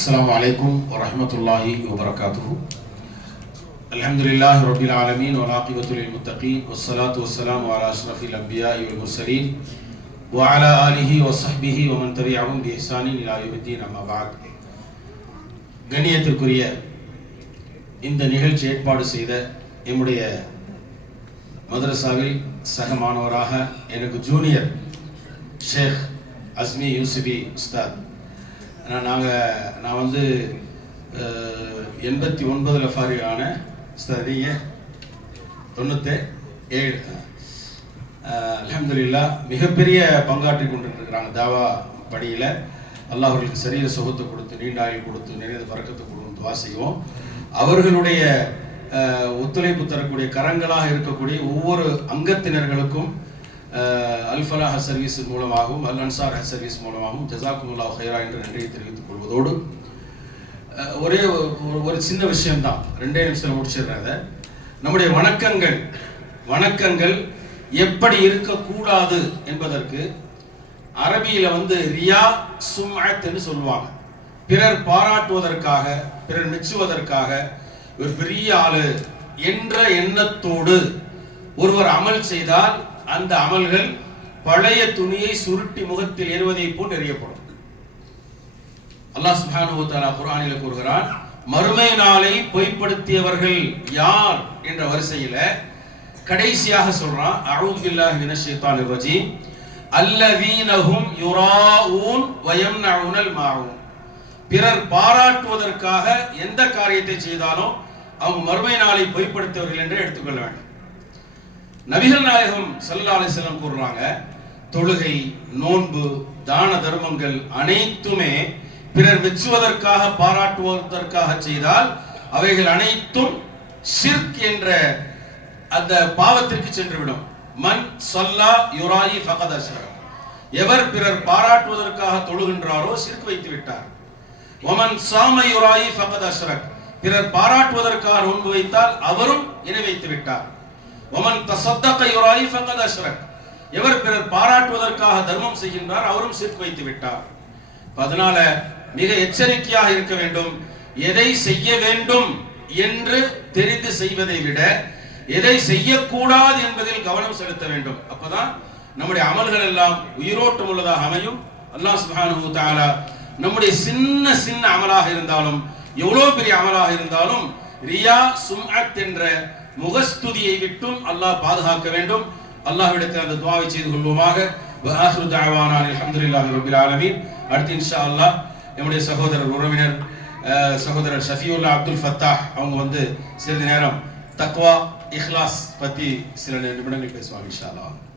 السلام عليكم ورحمة الله وبركاته الحمد لله رب العالمين والعاقبة للمتقين والصلاة والسلام على أشرف الأنبياء والمرسلين وعلى آله وصحبه ومن تبعهم بإحسان إلى يوم الدين أما بعد கண்ணியத்திற்குரிய இந்த நிகழ்ச்சி ஏற்பாடு செய்த எம்முடைய மதரசாவில் சக மாணவராக எனக்கு ஜூனியர் ஷேக் அஸ்மி யூசுஃபி உஸ்தாத் நாங்கள் நான் வந்து எண்பத்தி ஒன்பதில் ஃபாரி ஆன உஸ்தாத் நீங்கள் தொண்ணூற்றி ஏழு அலமதுல்லா மிகப்பெரிய பங்காற்றி கொண்டிருக்கிறாங்க தாவா பணியில். அல்லாஹர்களுக்கு சரீர சுகத்தை கொடுத்து நீண்ட ஆயுள் கொடுத்து நிறைய பறக்கத்தை கொடுத்து துவா செய்வோம். அவர்களுடைய ஒத்துழைப்பு தரக்கூடிய கரங்களாக இருக்கக்கூடிய ஒவ்வொரு அங்கத்தினர்களுக்கும் அஹ், சர்வீஸ் மூலமாகவும் அல் அன்சார் சர்வீஸ் மூலமாகவும் ஜசாக்குமுல்லா ஹைரா என்று நன்றியை தெரிவித்துக் கொள்வதோடு ஒரே ஒரு- ஒரு சின்ன விஷயம்தான். ரெண்டே நிமிஷத்தில் முடிச்சிடுறேன் அதை. நம்முடைய வணக்கங்கள் வணக்கங்கள் எப்படி இருக்கக்கூடாது என்பதற்கு அரபியில் வந்து ரியா சும்அத்னு சொல்லுவாங்க. பிறர் பாராட்டுவதற்காக பிறர் மெச்சுவதற்காக ஒரு பெரிய ஆளு என்ற எண்ணத்தோடு ஒருவர் அமல் செய்தால் அந்த அமல்கள் பழைய துணியை சுருட்டி முகத்தில் ஏறுவதை போல் எறியப்படும். அல்லாஹ் சுப்ஹானஹு வ தஆலா கூறுகிறான் மறுமை நாளை பொய்ப்படுத்தியவர்கள் யார்? என்ற வரிசையில கடைசியாக சொல்றான் அஊது பில்லாஹி ரஜி அல்லவீனஹும் ரஜீம் அல்லதீனஹும் யுராஊன் வ யம்னஊனல் பிறர் பாராட்டுவதற்காக எந்த காரியத்தை செய்தாலும் அவங்க மறுமை நாளை பொய்ப்படுத்தவர்கள் என்று எடுத்துக்கொள்ள வேண்டும். நபிகள் நாயகம் சல்லா அலைஹி கூறுறாங்க தொழுகை நோன்பு தான தர்மங்கள் அனைத்துமே பிறர் மெச்சுவதற்காக பாராட்டுவதற்காக செய்தால் அவைகள் அனைத்தும் ஷிர்க் என்ற அந்த பாவத்திற்கு சென்றுவிடும். மன் சொல்லா யுராயி ஃபகத் எவர் பிறர் பாராட்டுவதற்காக தொழுகின்றாரோ சிர்க் வைத்து விட்டார் ஒமன் சாம யுராயி ஃபகத் அஷ்ரக் பிறர் பாராட்டுவதற்காக நோன்பு வைத்தால் அவரும் இணை வைத்து விட்டார் ஒமன் தசத்தக யுராயி ஃபகத் அஷ்ரக். எவர் பிறர் பாராட்டுவதற்காக தர்மம் செய்கின்றார் அவரும் ஷிர்க் வைத்து விட்டார். அதனால மிக எச்சரிக்கையாக இருக்க வேண்டும். எதை செய்ய வேண்டும் என்று தெரிந்து செய்வதை விட எதை செய்யக்கூடாது என்பதில் கவனம் செலுத்த வேண்டும். அப்பதான் நம்முடைய அமல்கள் எல்லாம் உயிரோட்டம் உள்ளதாக அமையும். அல்லாஹ் சுப்ஹானஹு தாலா நம்முடைய சின்ன சின்ன அமலாக இருந்தாலும் எவ்வளவு பெரிய அமலாக இருந்தாலும் ரியா சும்அத் என்ற முகஸ்துதியை விட்டும் அல்லாஹ் பாதுகாக்க வேண்டும். அல்லாஹ்விடத்தில் அந்த துவாவை செய்து கொள்வோமாக. ஆசுரு தாவானான் அலமதுல்லாஹ் அடுத்து இன்ஷா அல்லாஹ் என்னுடைய சகோதரர் உறவினர் சகோதரர் ஷஃபியுல்லா அப்துல் ஃபத்தா அவங்க வந்து சிறிது நேரம் தக்வா இஹ்லாஸ் பற்றி சில நிமிடங்கள் பேசுவாங்க இன்ஷா அல்லாஹ்.